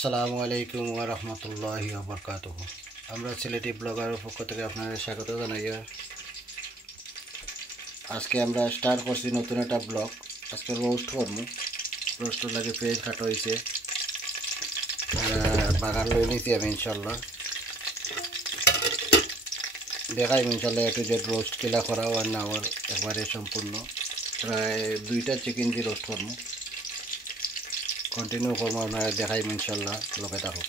আসসালামু আলাইকুম ওয়া রাহমাতুল্লাহি ওয়া বারাকাতুহু। আমরা সিলেটি ব্লগারের পক্ষ থেকে আপনাদের স্বাগত জানাই। আজকে আমরা স্টার্ট করছি নতুন একটা ব্লগ। আজকে রোস্ট করবো। রোস্টের লাগে পেঁয়াজ কাটা হয়েছে, বাগান লই নিয়েছি আমি ইনশাল্লাহ। দেখাই ইনশাল্লাহ একটু যে রোস্ট কিলা করাও আর না ওর একবারে সম্পূর্ণ। প্রায় 2টা চিকেন দিয়ে রোস্ট করবো, কন্টিনিউ করবো। আপনারা দেখাই ইনশাল্লাহ, লগে থাকুক।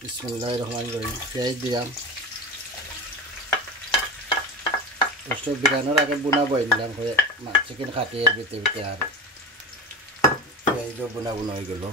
বিসমিল্লাহির রহমানির রহিম। পেঁয়াজ দিলাম, রোস্টের বিরানোর আগে বুনা বই দিলাম হয়ে চিকেন খাটিয়ে বিতে বিতে আর পেঁয়াজও বুনা বুনা হয়ে গেল।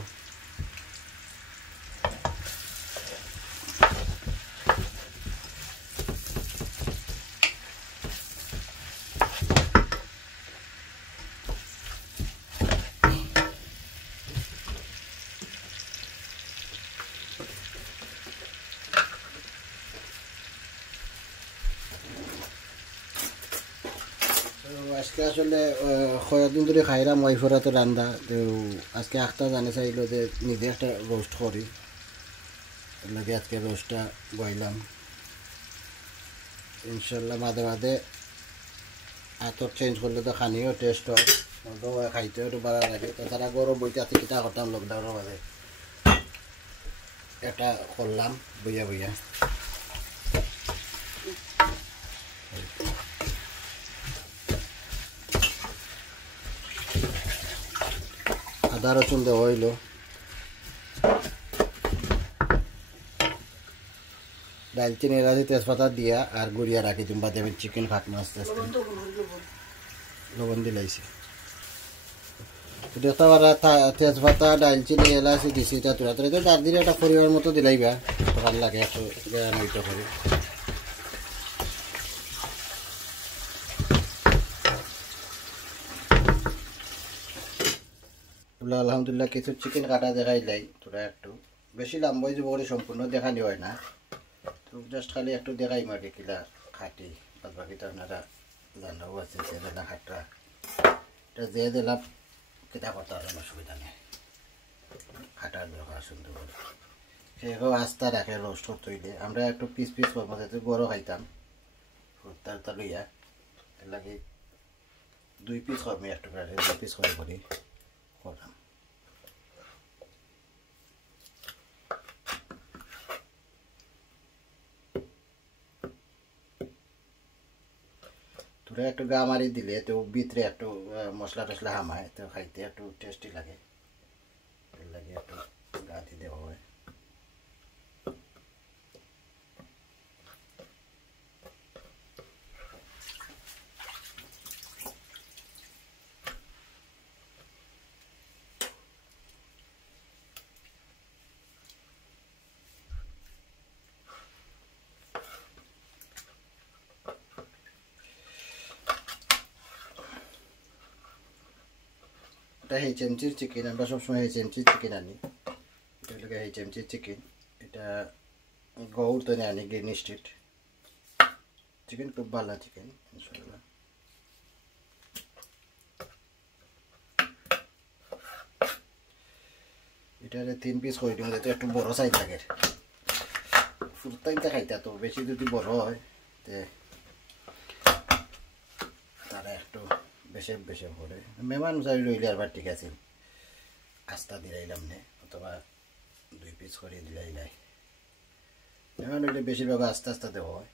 আজকে আসলে কয়েকদিন ধরে খাইলাম ওয়াইফের তো রান্দা, তো আজকে একটা জানে চাইলো যে নিজে একটা রোস্ট করি, লাগে আজকে রোস্টটা বইলাম। ইনশাল্লাহ মাঝে মাঝে হাতত চেঞ্জ করলে তো খানিও টেস্ট হয়, খাইতেও একটু ভালো লাগে। তাছাড়া গরম বইতে আছে কিতা করতাম লকডাউনের মাঝে, এটা করলাম বইয়া বইয়া। আদা রসুন দেওয়া হইলো, দালচিনি এলাচি তেজপাতা দিয়া আর গুড়িয়া রাখি তুমি বাদে আমি চিকেন কাটবো আস্তে আস্তে। লবণ দিলাইছি, দেখতে পারা তেজপাতা দালচিনি এলাচি দিছি। তা তোরা তোরা তো চার দিনে একটা পরিবার মতো দিলাইবা, ভাল লাগে একটু নৈত করে। আলহামদুলিল্লাহ কিছু চিকেন কাটা দেখাইলাই, তোরা একটু বেশি লম্বা হয়ে যাবো সম্পূর্ণ দেখানি হয় না, তো জাস্ট খালি একটু দেখাই মারি কিলা খাটি। বাদ বাকিটা আপনারা জানাও আছে সেটা খাটা এটা যে দিলাম কিতা করতে পারেন, অসুবিধা নেই। খাটার দরকার সুন্দর করে সেভাবে আস্তা রাখে রোস্ট করতে হইলে। আমরা একটু পিস পিস করবো যাতে বড় খাইতাম ফুটতা লইয়া, এর লাগে 2 পিস করবো, একটু করে 2 পিস করে করি করলাম। তোরা একটু গা মারি দিলে তো ভিতরে একটু মশলা টসলা হামায়, তো খাইতে একটু টেস্টি লাগে, এর লাগে একটু গা দিয়ে দেওয়া হয়। এটা HMCর চিকেন, আমরা সবসময় HMCর চিকেন আনি। এটা হলো HMCর চিকেন, এটা গৌর তো আনি গ্রিন স্ট্রিট চিকেন, খুব ভালো চিকেন ইনশাল্লাহ। এটা 3 পিস করে দিব যাতে একটু বড় সাইজ লাগে, ফুরতাইতে খাইতে তো বেশি যদি বড় হয় তারা একটু বেশি বেশি করে। মেহমান চাই রইলে আর ঠিক আছে, আস্তা দিলাইলাম নে, অথবা 2 পিস করে দিলাইলাই। মেহমান রইলে বেশিরভাগ আস্তে আস্তে দেওয়া হয়।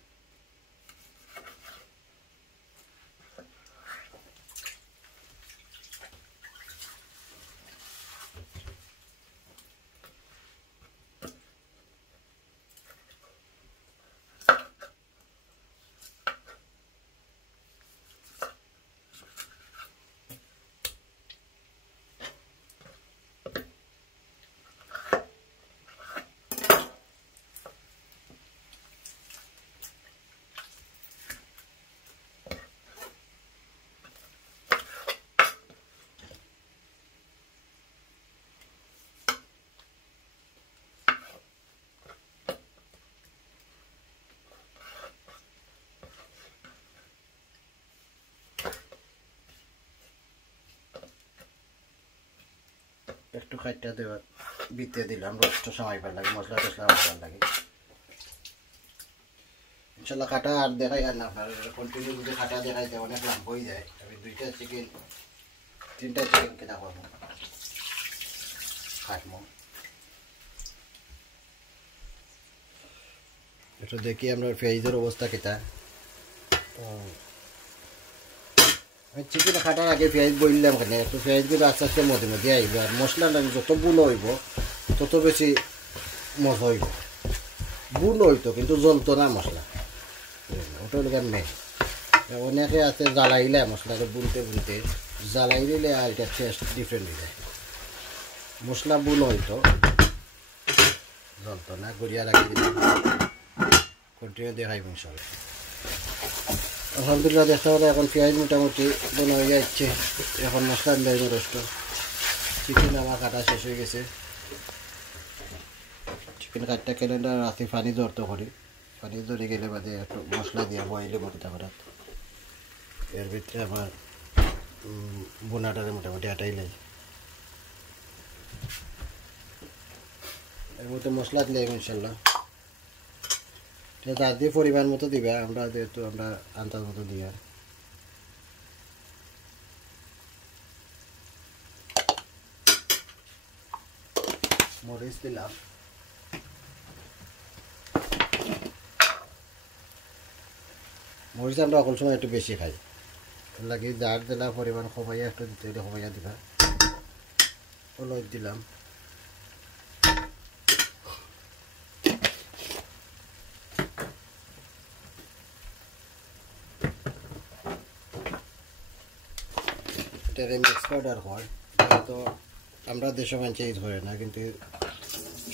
একটু খাইটা দেওয়ার বিতে দিলাম রোস্ট সামাইবার লাগে মশলা টসলা হবার লাগে ইনশাল্লাহ কাটা আর দেখাই আর না আপনার কন্টিনিউ যদি কাটা দেখাই যায় অনেক লাভ হয়ে যায় আমি 2টা চিকেন 3টা চিকেন কেনা করবো কাটবো একটু দেখি আমরা পেঁয়াজের অবস্থা কেটা আমি চিকেন কাটার আগে পেঁয়াজ বললাম কেন একটু পেঁয়াজগুলো আস্তে আস্তে মধ্যে মধ্যে আইব আর মশলাটা যত বুনো হইব তত বেশি মজা হইব বুনো হইতো কিন্তু জ্বলতো না মশলা ওটা হলো মেন অনেকে আছে জ্বালাইলে মশলাটা বুনতে বুনতে জ্বালাই দিলে আর এটা টেস্ট ডিফারেন্ট হয়ে যায় মশলা বুনো হইতো জ্বলতো না গড়িয়া রাখি দিলাম কন্টিনিউ দেখাইব ইনশাল্লাহ আলহামদুলিল্লাহ দেখতে পারে এখন পেঁয়াজ মোটামুটি বোনা হয়ে যাচ্ছে এখন মশলা দেয় রোস্ট চিকেন আমার কাটা শেষ হয়ে গেছে চিকেন কাটটা ক্যালেন্ডার রাতে পানি ধরতে করি পানি ধরে গেলে বাদে একটু মশলা দিয়ে বইলে মতো করাত এর ভিতরে আমার বোনাটারে মোটামুটি আটাই লাই এর মধ্যে মশলা দিলে ইনশাল্লাহ যা দিয়ে পরিমাণ মতো দিবে আমরা যেহেতু আমরা আন্দাজ মতো দিয়া মরিচ দিলাম মরিচ আমরা অকল সময় একটু বেশি খাই লাগে যার দিলা পরিমাণ কমাইয়া একটু দিতে হলে কমাইয়া দিবা হলুদ দিলাম এটারে মিক্স পাউডার হয় তো আমরা দেশে মানুষ ইউজ করে না কিন্তু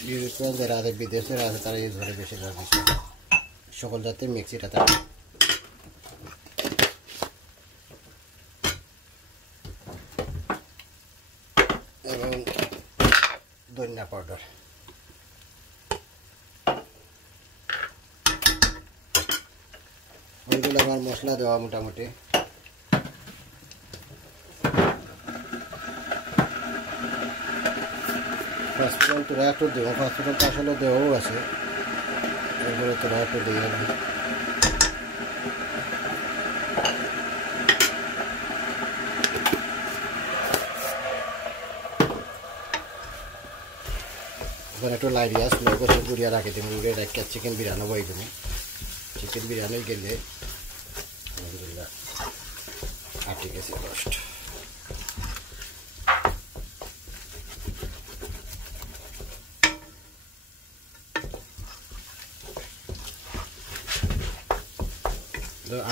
ইউরোপিয়ান যারা আছে বিদেশের আছে তারা ইউজ করে বেশিরভাগ সকল জাতের মিক্সিটা থাকে এবং ধনিয়া পাউডার ওইগুলো আমার মশলা দেওয়া মোটামুটি পাঁচফোড়ন তোরা একটু দেবো পাঁচফোড়ন আসলে দেওয়াও আছে এরপরে তোরা একটু দিয়ে ওখানে একটু লাইরিয়া স্লো করে গুড়িয়া রাখি দিন গুড়িয়া রাখি চিকেন বিরিয়ানি বই দেবো চিকেন বিরিয়ানি গেলে আলহামদুলিল্লাহ আটে গেছে রোস্ট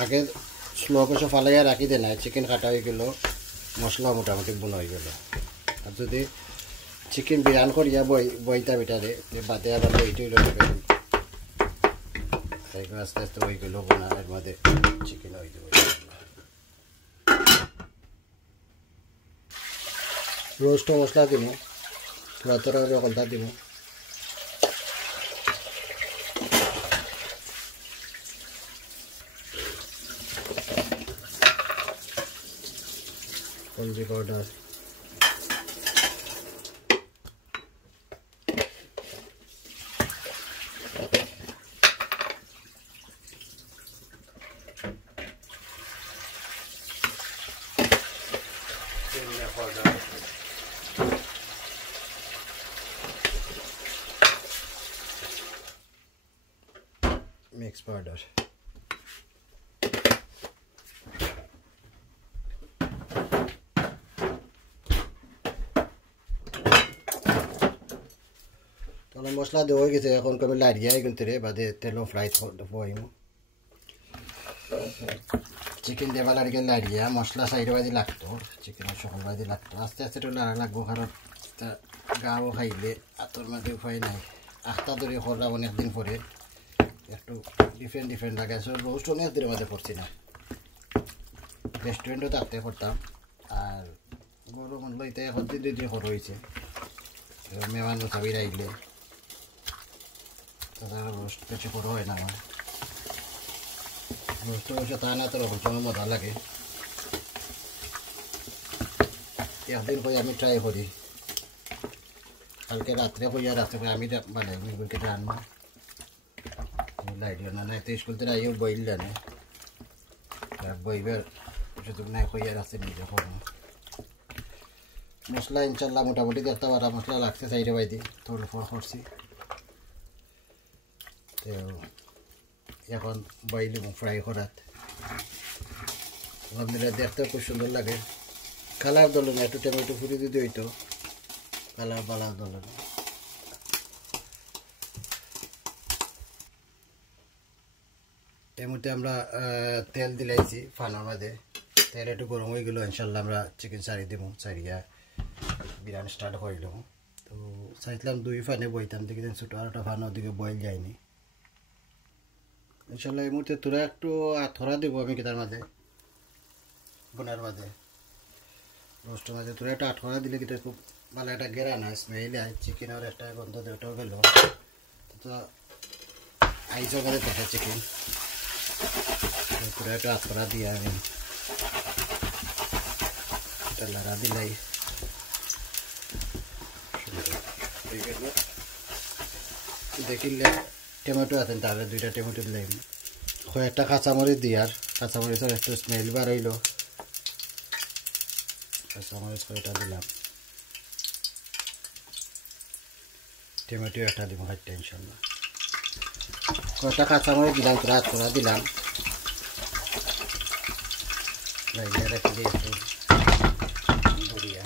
আগে স্লো করে ফালাইয়া রাখি দেয় না চিকেন কাটা হয়ে গেল মশলা মোটামুটি বোনা হয়ে গেল আর যদি চিকেন বিরিয়ানি করিয়া বইতা বিটারে বাদে আবার বইটি হইল আস্তে আস্তে হয়ে গেল বোনার মধ্যে চিকেন হয়ে যাবে রোস্ট মশলা দিব থোড়া থোড়া রকমটা দিব हल्दी पाउडर मिक्स पाउडर মশলা দেওয়া হয়ে গেছে এখন আমি লাড়িয়ে কিন্তু রে বাদে তেলও ফ্রাই হইম চিকেন দেওয়া লাড়িয়ে লাড়িয়া মশলা সাইডে বাদি লাগতো চিকেনের সকল বাদি লাগতো আস্তে আস্তে একটু লাড়া লাগবো কারণ গাও খাইলে আতর মাঝে উপায় নাই আখটা ধরে করলাম অনেকদিন পরে একটু ডিফারেন্ট লাগে আসলে রোস্ট অনেক দিনের মাঝে করছি না রেস্টুরেন্টও থাকতে করতাম আর গরম লইতে এখন 2 দিন করা হয়েছে মেহমান মুসাফির আইলে তাছাড়া রোস্ট কিছু করা হয় না আমার রোস্ট অবশ্য তা না তোর সময় মজা লাগে একদিন করে আমি ট্রাই করি কালকে রাত্রে কইয়া রাত্রে আমি বানাই মুরগিকে রান্না লাইডিও না নাই তো স্কুল থেকে আইও বইল জানে বইবার সুযোগ নাই কইয়া রাত্রে নিজে করবো মশলা ইনশাল্লাহ মোটামুটি দেখতে পারা মশলা লাগছে সাইডে বাইদি তোর ফোন করছি তো এখন বইল ফ্রাই করাত বন্ধুরা দেখতে খুব সুন্দর লাগে কালার দল না একটু টমেটো ফুটি দিতে হইতো কালার বালার দল না এই মুহূর্তে আমরা তেল দিলাইছি ফানোর মধ্যে তেল একটু গরম হয়ে গেল ইনশাল্লাহ আমরা চিকেন সারি দেবো সারিয়া বিরিয়ানি স্টার্ট করে দেবো তো চাইছিলাম 2 ফানে বইতাম দেখি ছোটো আরেকটা ফান ওদিকে বয়েল যায়নি ইনশাল্লাহ এই মুহূর্তে তোরা একটু আথরা দেবো আমি কি তার মাঝে বোনার মাঝে রোস্টের মাঝে তোরা একটা আঠরা দিলে কিন্তু খুব ভালো একটা গেরান হয় স্মেল হয় চিকেনের একটা গন্ধ ওটাও গেল তো আইসও করে দেখা চিকেন তোরা একটা আথরা দিয়ে আমি এটা লাড়া দিলাই দেখিলে টমেটো আছেন তাহলে 2টা টমেটো দিলাম কয়েকটা কাঁচামরিচ দিয়ার কাঁচামরিচের একটু স্মেল বার হইল কাঁচামরিচ কয়টা দিলাম টমেটো একটা দিব খাইতে ইনশাল্লাহ কয়েকটা কাঁচামরিচ দিলাম রাত করা দিলাম রেখে দিয়ে একটু ধরিয়া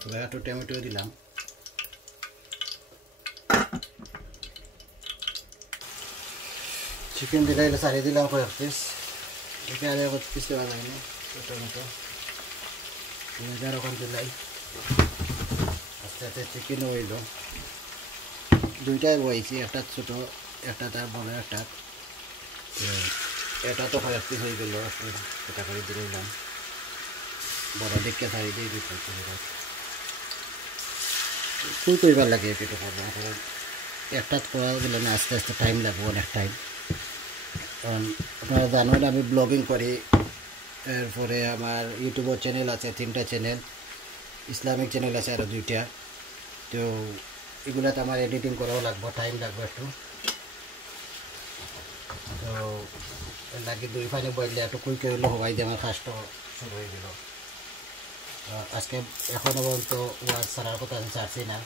তোরা একটু টমেটো দিলাম চিকেন দিলে সারি দিলাম কয়েক পিস এখানে পিস দেওয়া যায়নি টমেটো ওখান দিলাই আস্তে আস্তে চিকেন হইল 2টাই বইছি একটা ছোটো একটা তার বড় একটা এটা তো কয়েক পিস হয়ে গেল এটা করে দিলাম বড় দিককে সারি দিয়ে দিতে ফুল করবার লাগে পেটে করবো একটা করা গেলে না আস্তে আস্তে টাইম লাগবে অনেক টাইম কারণ আপনারা জানেন আমি ব্লগিং করি এরপরে আমার ইউটিউবের চ্যানেল আছে 3টা চ্যানেল ইসলামিক চ্যানেল আছে আরও 2টা তো এগুলাতে আমার এডিটিং করাও লাগবে টাইম লাগবে একটু তো এর লাগে 2 ফানে বইলে একটু কুইক হইলে হবাই দিয়ে আমার কাজটা শুরু হয়ে গেল আজকে এখনও পর্যন্ত ওয়াজ ছাড়ার কথা আমি ছাড়ছি না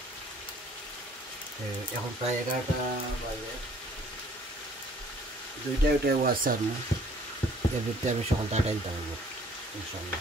এখন প্রায় 11টা বাজে 2টায় উঠে ওয়াজ ছাড়বো এর ভিত্তিতে আমি সকালটা দিতে পারবো ইনশাল্লাহ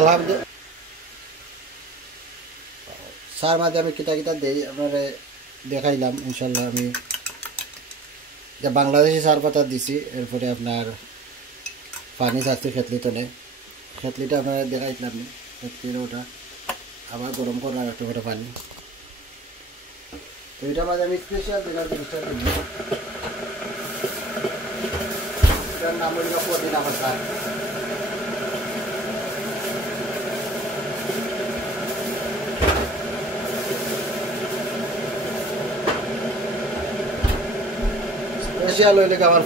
আলহামদুলিল্লাহ সার মাঝে আমি কিতা কিতা দিই আপনার দেখাইলাম ইনশাল্লাহ আমি যে বাংলাদেশি সার পাতা দিছি এরপরে আপনার পানি ছাড়ছি খেতলিতনে খেতলিটা আপনার দেখাইছিলাম খেতলির ওটা আবার গরম করার একটু করে পানি তো এটা মাঝে আমি স্পেশাল দিলাম জিনিসটা দিই এটার নাম হইল পুদিনা পাতা স্পেশাল হইলে আমার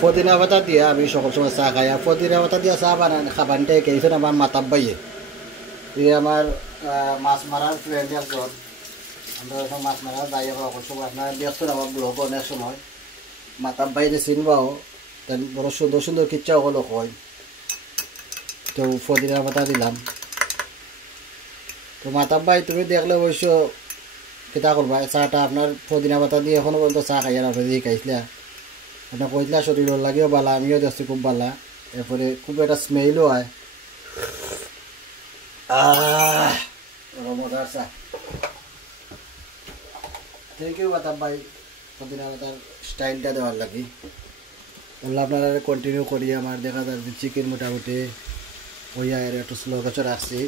পুদিনা পাতা দিয়ে আমি সকল সময় চা খাই আর পুদিনা পাতা দিয়ে চা বানান খাবারটাই খেয়েছেন আমার মাতাব বাইয়ে এই আমার মাছ মারার ফ্রেন্ড একজন আমরা এখন মাছ মারা যাই সকল সময় আপনার ব্যস্ত আমার ব্লগ অনেক সময় মাতাব বাইরে চিনবাও তেন বড় সুন্দর সুন্দর কিচ্ছা হলো কয় তো পুদিনা পাতা দিলাম তো মাতাব ভাই তুমি দেখলে অবশ্য কিতা করবা চাটা আপনার পুদিনা পাতা দিয়ে এখনো পর্যন্ত চা খাই আর আপনি দিয়ে খাইছিলা আপনার কইতলা শরীরের লাগেও বালা আমিও দেখছি খুব বালা এরপরে খুব একটা স্মেলও হয় মজার চা থ্যাংক ইউ মাতাব ভাই পুদিনা পাতার স্টাইলটা দেওয়ার লাগি তাহলে আপনারা কন্টিনিউ করি আমার দেখা যায় যে চিকেন মোটামুটি ওই আর একটু স্লো গেছে রাখছি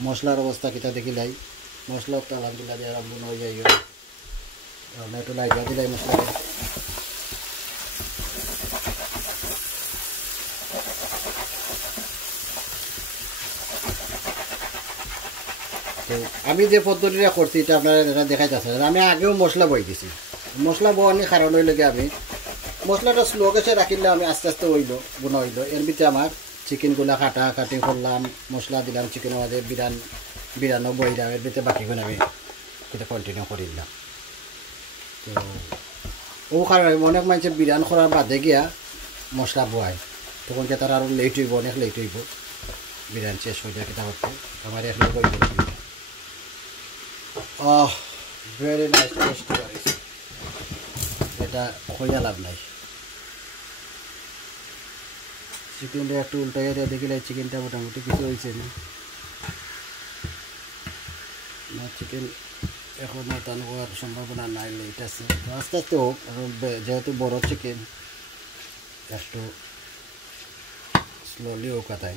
মশলার অবস্থা কিতা দেখিলাই মশলা তো আলহামদুলিল্লাহ দিয়ে আরম্ভ হয়ে যাই একটু লাইট দিলাই মশলা তো আমি যে পদ্ধতিটা করছি এটা আপনারা দেখাইতেছে আমি আগেও মশলা বই দিছি মশলা বওয়ানোর কারণ হইল কি আমি মশলাটা স্লো গেছে রাখিলে আমি আস্তে আস্তে হইল বোনা হইল এর ভিতরে আমার চিকেনগুলা কাটি করলাম মশলা দিলাম চিকেনের মাঝে বিরানো বইলাম এর ভিতরে বাকিগুলো আমি এটা কন্টিনিউ করে দিলাম তো ও কারণে অনেক মানুষের বিরান করার বাদে গিয়া মশলা বয় তখন কে তারা আরও লেট হইব অনেক লেট হইব বিরান শেষ হয়ে যায় কিতা করতে আমার এখন কই ভেরি নাইস টেস্ট করেছে এটা খোঁজা লাভ নাই চিকেনটা একটু উল্টাইয়া দিয়ে দেখিলে চিকেনটা মোটামুটি কিছু হয়েছে না চিকেন এখনও টান হওয়ার সম্ভাবনা নাই লেট আছে আস্তে আস্তে হোক যেহেতু বড় চিকেন একটু স্লোলি হোক তাই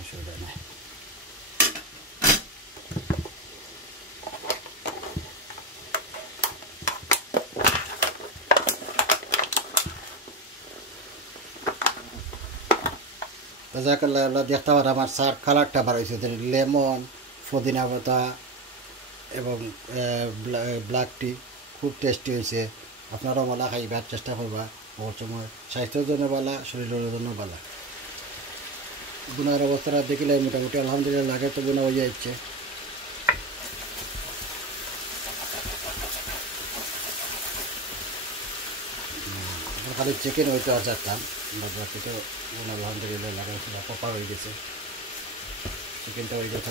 অসুবিধা নাই জাকাল্লাহ দেখতে পারে আমার সার কালারটা বার হয়েছে লেমন পুদিনা পাতা এবং ব্ল্যাক টি খুব টেস্টি হয়েছে আপনারাও বলা খাইবার চেষ্টা করবা ওর সময় স্বাস্থ্যের জন্য বলা শরীরের জন্য বলা বোনার অবস্থাটা দেখিলে মোটামুটি আলহামদুলিল্লাহ লাগে তো বোনা হয়ে যাচ্ছে খালি চিকেন হইতে চাচ্তাম বাকিতে বোনা আলহামদুলিল্লাহ লাগাইছিল পপা হয়ে গেছে চিকেনটা হয়ে গেছে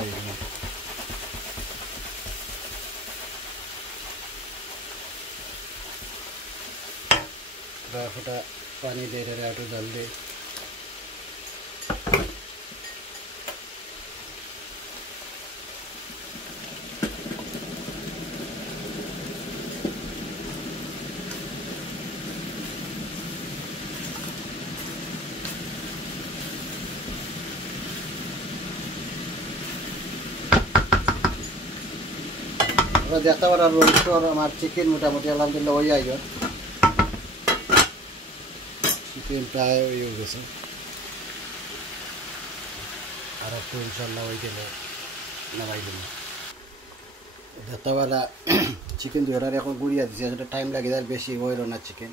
ফোটা পানি দিয়ে একটু জল দিয়ে দেখতে পারার আমার চিকেন মোটামুটি আলহামদুলিল্লাহ হয়ে আইব চিকেন প্রায় হয়ে গেছে আর একটু ইনশাল্লাহ হয়ে গেলে নামাই দিন দেখতে পারা চিকেন দুটার এখন গুড়িয়া দিচ্ছে সেটা টাইম লাগে আর বেশি হইল না চিকেন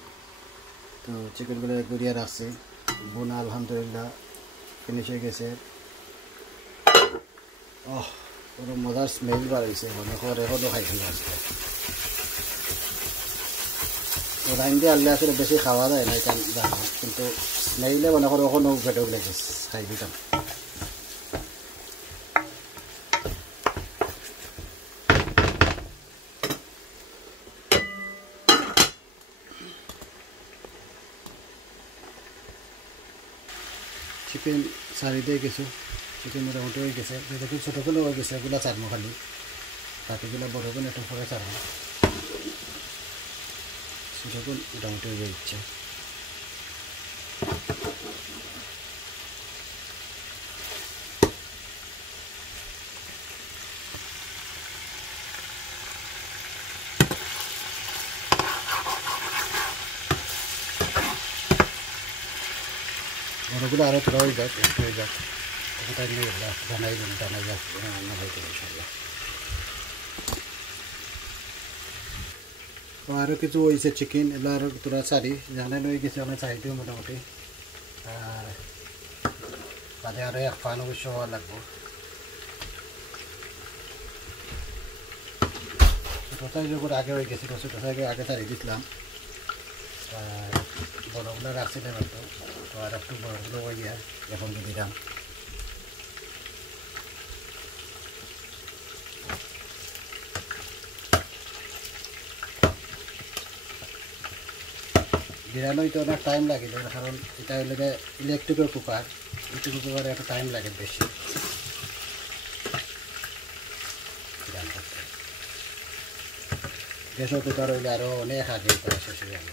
তো চিকেনগুলো গুড়িয়া রাখছে বোনা আলহামদুলিল্লাহ ফিনিশ হয়ে গেছে পুরো মজার স্মেল বার হয়েছে মনে করে এখনও খাইছিল আজকে রাইন দিয়ে আনলে আসলে বেশি খাওয়া যায় না এটা জানো কিন্তু স্মেলে মনে করে এখনও পেটে লেগেছে খাই দিতাম চিকেন সারি দিয়ে কিছু চিকেন মোটামুটি হয়ে গেছে যেহেতু ছোটোগুলো হয়ে গেছে এগুলো চারমো খালি বাকিগুলো বড়গুলো একটু পরে চারমো ছোটোগুলো মোটামুটি হয়ে যাচ্ছে বড়গুলো আরও থোড়া হয়ে যাক একটু হয়ে যাক ওটা নিয়ে জানাই যাক রান্না হয়ে যাবে ইনশাল্লাহ আরও কিছু হয়েছে চিকেন এগুলো আরও তোরা চারি জানাই হয়ে গেছে অনেক চাইতেও মোটামুটি আর বাদে আরও এক পান অবশ্য হওয়া লাগবো ছোটো সাইজের করে আগে হয়ে গেছিলো ছোটো সাইজে আগে চারি দিছিলাম আর বড়গুলো রাখছিলাম একটু তো আর একটু বড়গুলো হয়ে যায় এখন দিলাম বিরানো হইতে অনেক টাইম লাগিল, কারণ এটা হইলে ইলেকট্রিকের কুকার, ইলেকট্রিক কুকারে একটু টাইম লাগে বেশি বিরান করতে। গ্যাসের কুকার হইলে আরও অনেক আগে তারা শেষ হয়ে যাবে।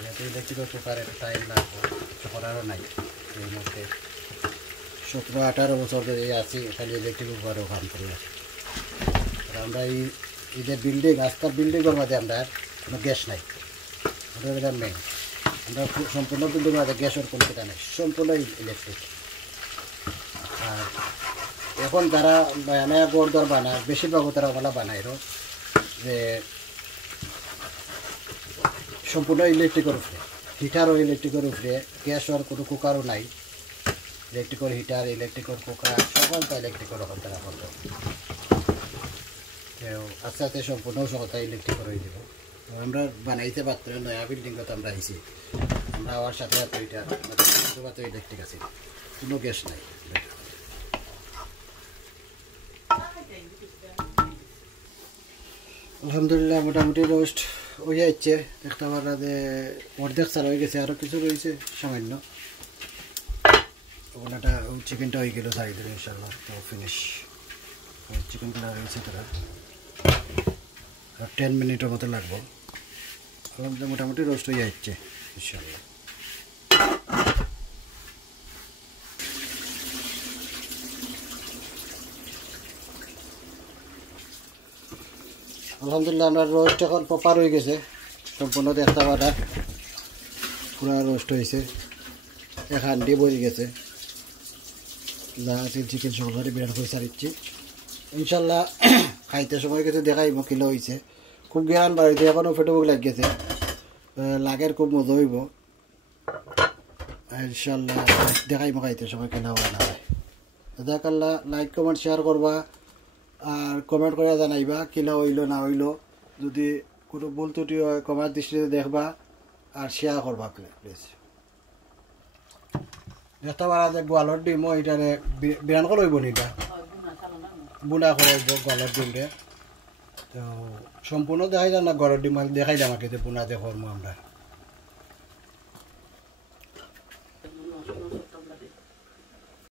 যেহেতু ইলেকট্রিকের কুকার একটু টাইম লাগবে, কিছু করারও নাই। এর মধ্যে 17-18 বছর ধরে আছি, খালি ইলেকট্রিক কুকারও কাম করি। আর আমরা এই যে বিল্ডিং, রাস্তার বিল্ডিংয়ের মধ্যে আমরা কোনো গ্যাস নাই, ওটা মেইন। আমরা সম্পূর্ণ বিল্ডিংয়ের মধ্যে গ্যাসের কোনো কিছু নেই, সম্পূর্ণ ইলেকট্রিক। আর এখন যারা বানায় গড়দর বানায়, বেশিরভাগ তারা ওগুলা বানায় যে সম্পূর্ণ ইলেকট্রিকের উপরে, হিটারও ইলেকট্রিকের উপরে, গ্যাসের কোনো কুকারও নাই। ইলেকট্রিকের হিটার, ইলেকট্রিকের কুকার, সকলটা ইলেকট্রিকের ওপর তারা করতো। আস্তে আস্তে সম্পূর্ণ সকলটা ইলেকট্রিকের হয়ে যাব। আমরা বানাইতে পারতাম, নয়া বিল্ডিংত আমরা আইছি, আমরা আবার সাথে সাথে এটা তো ইলেকট্রিক আছে, কোনো গ্যাস নাই। আলহামদুলিল্লাহ মোটামুটি রোস্ট হয়ে যাচ্ছে। একটা বার অর্ধেক চাল হয়ে গেছে, আরও কিছু রয়েছে সামান্য। ওগুলাটা চিকেনটা হয়ে গেল সাইড দিলে ইনশাল্লাহ, তো ফিনিশ। চিকেনগুলো রয়েছে তারা 10 মিনিটের মতো লাগবো। মোটামুটি রোস্ট হয়ে যাচ্ছে ইনশাল্লাহ। আলহামদুলিল্লাহ আমরা রোস্ট এখন প্রপার হয়ে গেছে, সম্পূর্ণ দেখতে পাটা পুরা রোস্ট হয়েছে, এক হান্ডি বই গেছে। চিকেন সকলভাবে বিরাট পয়সা দিচ্ছি ইনশাল্লাহ। খাইতে সময় কিছু দেখাইব কিলো হয়েছে, খুব জ্ঞান বাড়িতে এখনও ফেটবুক লাগিয়েছে, লাগের খুব মজা হইব ইনশাল্লাহ। দেখাইব খাইতে সময় কিনা হয় না হয়। জাজাকাল্লাহ, লাইক কমেন্ট শেয়ার করবা আর কমেন্ট করে জানাইবা কিলা হইল না হইল। যদি কোনো ভুল ত্রুটি হয় কমেন্ট দৃষ্টিতে দেখবা আর শেয়ার করবা প্লিজ। দেখতে পারা যে গোয়ালর ডিমও এটারে বিরান করে হইব নিটা, বুনা করে হইব গোয়ালর ডিমরে। তো সম্পূর্ণ দেখাই যান না, গড়ের ডিম দেখাই যাম আগে যে বুনা যে করবো আমরা।